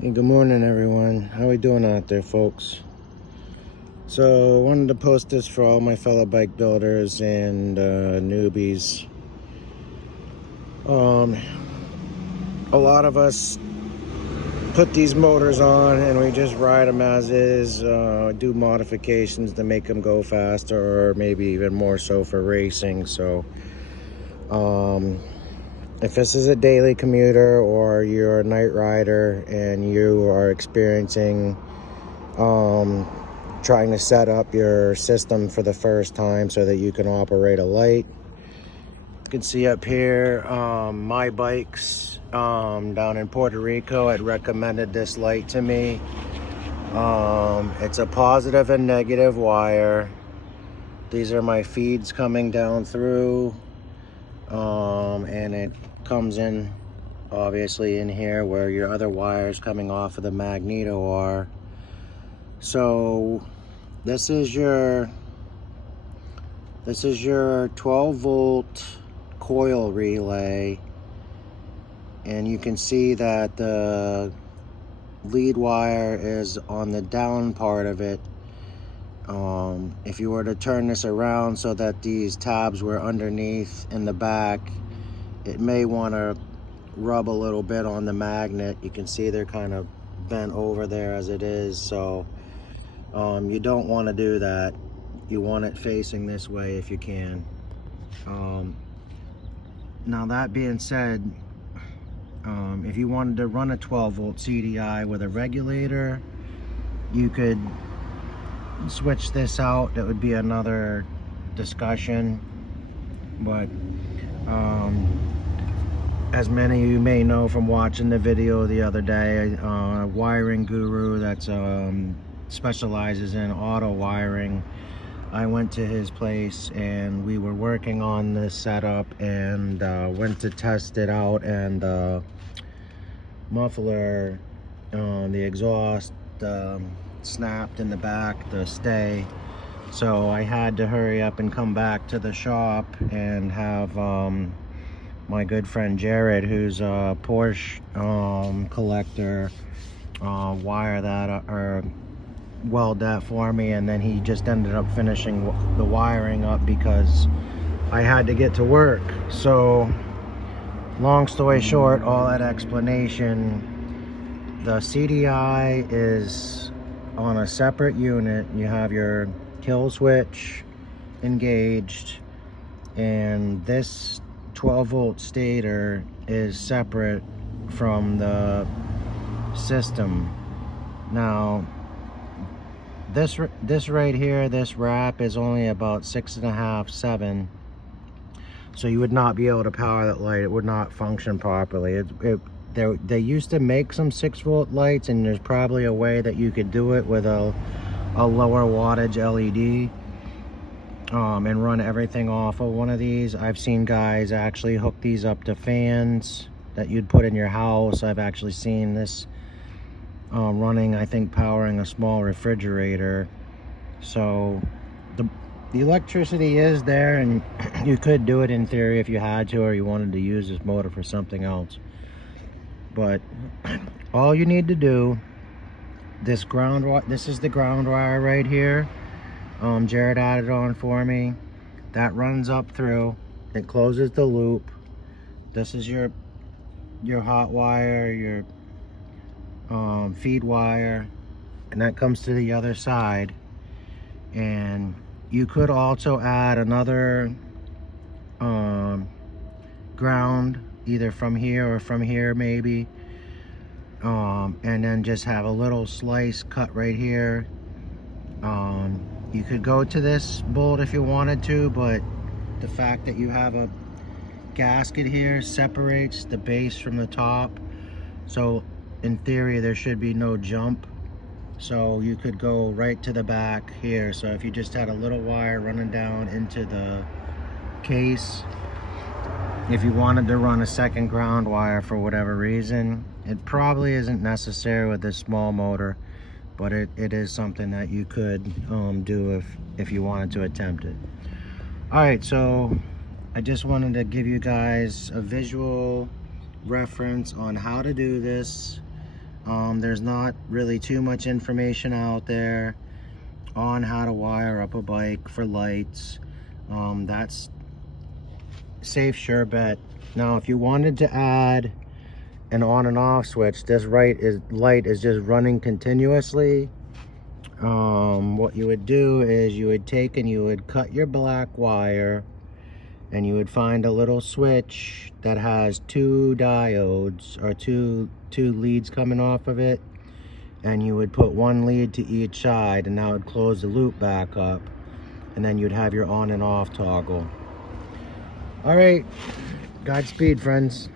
Hey, good morning, everyone. How we doing out there, folks? So, I wanted to post this for all my fellow bike builders and newbies. A lot of us put these motors on and we just ride them as is, do modifications to make them go faster, or maybe even more so for racing. So, if this is a daily commuter or you're a night rider and you are experiencing trying to set up your system for the first time so that you can operate a light, you can see up here, my bikes down in Puerto Rico had recommended this light to me. It's a positive and negative wire. These are my feeds coming down through, and it comes in obviously in here where your other wires coming off of the magneto are. So this is your 12 volt coil relay, and you can see that the lead wire is on the down part of it. If you were to turn this around so that these tabs were underneath in the back, it may want to rub a little bit on the magnet. You can see they're kind of bent over there as it is, so you don't want to do that. You want it facing this way if you can. Now that being said, if you wanted to run a 12 volt CDI with a regulator, you could switch this out. That would be another discussion, but as many of you may know from watching the video the other day, a wiring guru that's specializes in auto wiring, I went to his place and we were working on this setup and went to test it out, and muffler, the exhaust snapped in the back, the stay. So I had to hurry up and come back to the shop and have my good friend Jared, who's a Porsche collector, wire that or weld that for me, and then he just ended up finishing the wiring up because I had to get to work. So long story short, all that explanation, the CDI is on a separate unit. You have your kill switch engaged, and this 12 volt stator is separate from the system. Now this right here, this wrap is only about 6.5, 7, so you would not be able to power that light. It would not function properly. They used to make some 6 volt lights, and there's probably a way that you could do it with a lower wattage LED, and run everything off of one of these. I've seen guys actually hook these up to fans that you'd put in your house. I've actually seen this running, I think, powering a small refrigerator. So the electricity is there, and you could do it in theory if you had to, or you wanted to use this motor for something else. But all you need to do, this is the ground wire right here. Jared added on for me. That runs up through, it closes the loop. This is your hot wire, your feed wire, and that comes to the other side. And you could also add another ground, either from here or from here maybe, and then just have a little slice cut right here. You could go to this bolt if you wanted to, but the fact that you have a gasket here separates the base from the top, so in theory there should be no jump. So you could go right to the back here. So if you just had a little wire running down into the case, if you wanted to run a second ground wire for whatever reason, it probably isn't necessary with this small motor, but it is something that you could do if you wanted to attempt it. All right, so I just wanted to give you guys a visual reference on how to do this. There's not really too much information out there on how to wire up a bike for lights. That's safe, sure bet. Now, if you wanted to add an on and off switch, this light is just running continuously. What you would do is you would take and you would cut your black wire, and you would find a little switch that has two diodes or two leads coming off of it, and you would put one lead to each side, and that would close the loop back up, and then you'd have your on and off toggle. All right, Godspeed, friends.